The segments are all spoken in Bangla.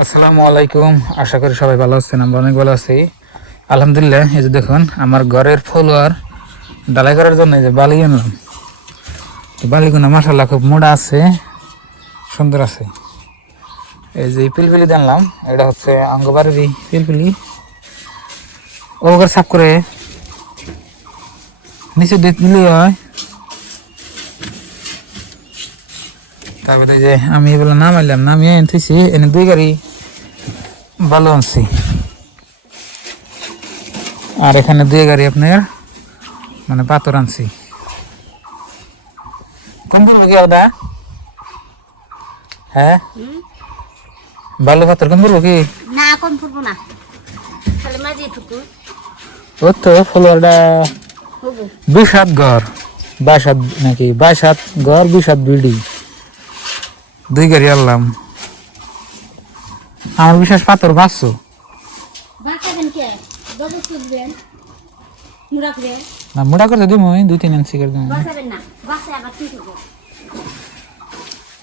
আসসালামু আলাইকুম। আশা করি সবাই ভালো আছেন। আমরা অনেক ভালো আছি আলহামদুলিল্লাহ। এই যে দেখুন আমার ঘরের ফলোয়ার ডালাই করার জন্য এই যে বালি আনলাম। তো বালিগুলো মাশাআল্লাহ খুব মোটা আছে, সুন্দর আছে। এই যে পিলপিলি আনলাম, এটা হচ্ছে আঙ্গবাড়ির পিলপিলি। ওগুলো সাফ করে নিচে দিয়ে দিলে হয়। তারপরে যে আমি এগুলো নামাইলাম, নামিয়ে এনেছি, এনে 2 গাড়ি বালু আনছি। আর এখানে 2 গাড়ি আপনার মানে পাথর আনছি। কোন বলবো কি ওটা? হ্যাঁ, বালু পাথর কোন বলবো কি না কম পড়বো না, খালি মাঝে টুকু ও তো ফলোয়ারটা হবো। 2-7 ঘর, 22 নাকি 22 ঘর, 2-7 বিল্ডিং, 2 গাড়ি আনলাম। আমার বিশেষ পাথর 500। বাঁচাবেন কে? দশ তুলবেন মুড়া করে না মোটা করে দিব, 2-3 ইঞ্চি করে দিব। বাঁচাবেন না, বাঁচায় আবার ঠিক হবো।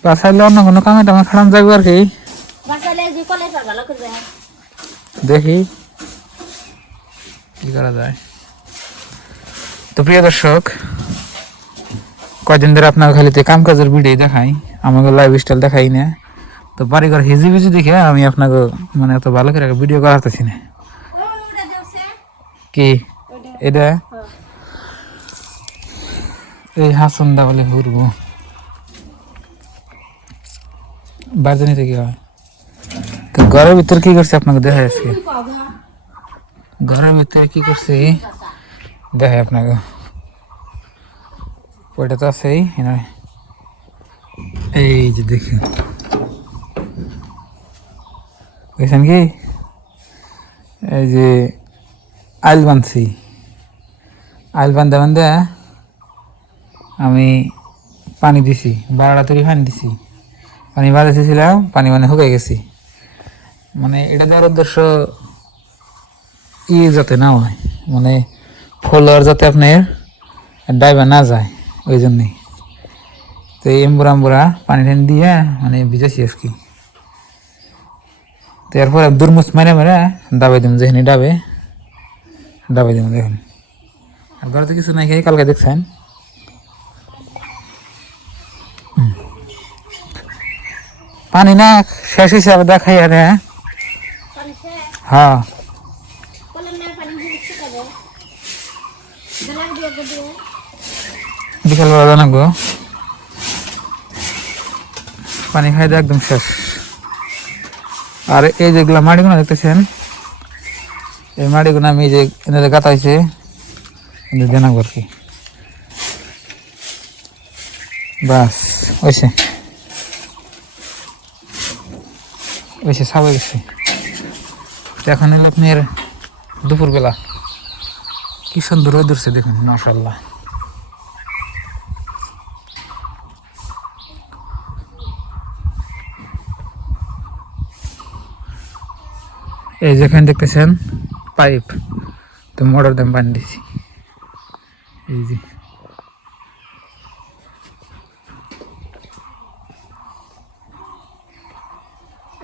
বাসাইলে অন্য কোনো কামে টামে খারাপ যাবে আর কি। বাঁচালে যে কলেজটা ভালো করবে। দেখি কি করা যায়। তো প্রিয় দর্শক, কয়দিন ধরে আপনার খালিতে কাম কাজের ভিডিও দেখাই, আমাকে লাইফ স্টাইল দেখাই না। তো বাড়িঘর হিজি বিজি দেখে আমি আপনাকে মানে এত ভালো করে ভিডিও করাতেছি না। কি এটা? এই হাসন্দা বলে ঘুরবো বাড়িতে নিতে কি হয়। তো ঘরের ভিতর কি করছে আপনাকে দেখা যাচ্ছে। ঘরের ভিতরে কি করছে দেখাই আপনাকে। ওইটা তো আছেই, এই যে দেখুন বুঝছেন কি, এই যে আইল বানছি। আইল বান্ধে বান্ধে আমি পানি দিছি, 12টা তৈরি পানি দিছি। পানি বাড়াইছিলাম, পানি মানে শুকাই গেছি। মানে এটা দেওয়ার উদ্দেশ্য যাতে না হয়, মানে ফলোয়ার যাতে আপনার ডাইবা না যায়, ওই জন্যই। তো এই এম্বুরা এম্বুরা পানি টানি দিয়ে মানে ভিজাইছি আর কি। তো এরপরে দুরমুচ মেরে মেরে ডাবাই দিন, যেখানে ডাবে ডাবাই দিন। দেখুন আর ঘরে তো কিছু নাই, খাই কালকে দেখছেন। পানি না শেষ হিসাবে দেখাই আর হ্যাঁ, বিকালবেলা জানাবো। পানি খাই দিয়ে একদম শেষ। আর এই যেগুলা মাটিগুলো দেখতেছেন, এই মাটিগুলো আমি যে এনে গাতা হয়েছে জানাবো আর কি। বাস ওইসে ওইসে সাবে গেছে। এখন এলো আপনার দুপুরবেলা, কি সুন্দর রোদ উঠছে দেখুন মাশাআল্লাহ। এই যেখানে দেখতেছেন পাইপ, তো মোটর দিয়ে পানি দিছি। এই যে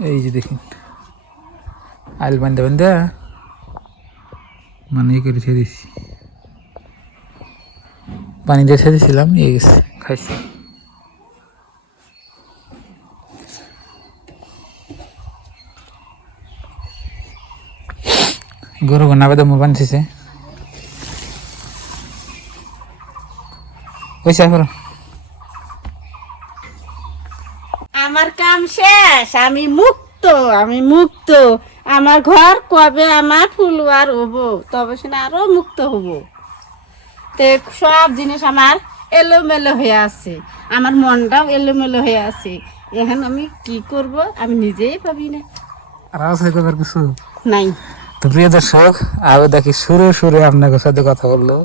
এই যে দেখুন আইল বান্ধে বান্ধে মানে এই করে ছেড়ে দিছি। পানি দিয়ে ছেড়ে দিয়েছিলাম, এই গেছে খাইছি। গরু নাবে দম বানছে পয়সা করো। আমার কাম শেষ, আমি মুক্ত, আমি মুক্ত। আমার ঘর কবে আমার ফুলওয়ার হবো, তবে সেটা আরো মুক্ত হবো। তে সব জিনিস আমার এলোমেলো হয়ে আছে, আমার মনটাও এলোমেলো হয়ে আছে। এখন আমি কি করব আমি নিজেই ভাবি না, আর আছে কবার কিছু নাই। তো প্রিয় দর্শক, আরো দেখি সুরে সুরে আপনার সাথে কথা বললো।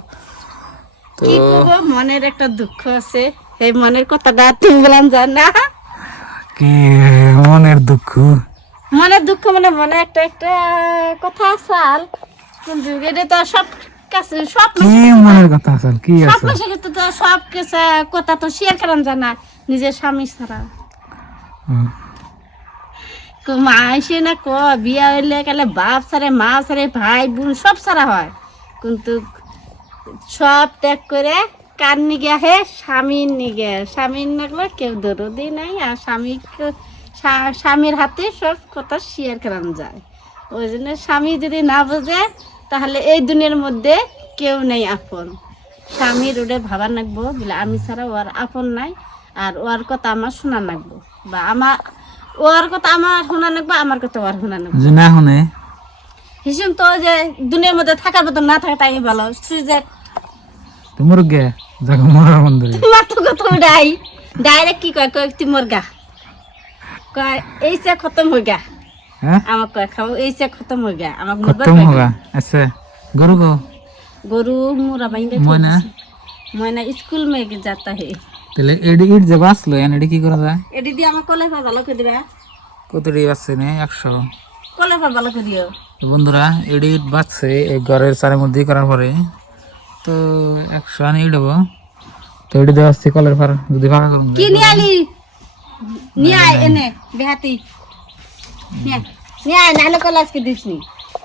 তো কি করবো, মনের একটা দুঃখ আছে, এই মনের কথাটা তুমি বললাম জানা। কি মনের দুঃখ? মনের দুঃখ মানে মনে একটা একটা কথা আসাল, কিন্তু এটা তো সব কাছে সব কি মনের কথা আছে কি সব আছে? মাসে কিন্তু তো সব কিছু কথা তো শেয়ার করান জানা নিজের স্বামী ছাড়া। মা এসে না বিয়া হইলে গেলে বাপ সারে মা সারে ভাই বোন সব সারা হয়, কিন্তু সব ত্যাগ করে কার নিগে হে স্বামীর নিগে, স্বামীর নাগলে কেউ দরদি নাই, আর স্বামীর হাতে সব কথা শেয়ার করানো যায়। ওই জন্য স্বামী যদি না বোঝে তাহলে এই দুনিয়ার মধ্যে কেউ নেই আপন। স্বামীর ওটা ভাবা নাগবো বলে আমি ছাড়া ওর আপন নাই, আর ওর কথা আমার শোনা নাগবো, বা আমার ওর কথা আমার শোনা নাগবো, আমার কথা ওর শোনা নাগবো। যে না শুনে হিসেব তো যে দুনিয়ার মধ্যে থাকার মতো না থাকে তাই ভালো। সুইজেট তোমার গে জাগো মরার মন্দিরে তোমার তো কথা উড়াই ডাইরেক্ট কি কয়, কয় তুই মোর গা, কয় এই সে খতম হয়ে গা, হ্যাঁ আমার কয় খাও এই সে খতম হয়ে গা, আমার মুরবার খতম হোগা। আচ্ছা গরু গো গরু মুরা বাইন্দে ময়না ময়না স্কুল में जाता है। তাহলে এডি ইট যে বাঁচলো এডি কি করা যায়? এডি দিয়ে আমার কলে পা ভালো করে দিবা, কতটি বাঁচছে নে 100। কলে পা ভালো করে দিও। তো বন্ধুরা এডি ইট বাঁচছে এই ঘরের চারের মধ্যে করার পরে, তো 100 আনি ইট হবো। তো এডি দেওয়া আসছে কলের পার যদি ফাঁকা করুন কি নিয়ে আলি নিয়ে আয় এনে বেহাতি নিয়ে আয়, নাহলে কলে আজকে দিস নি।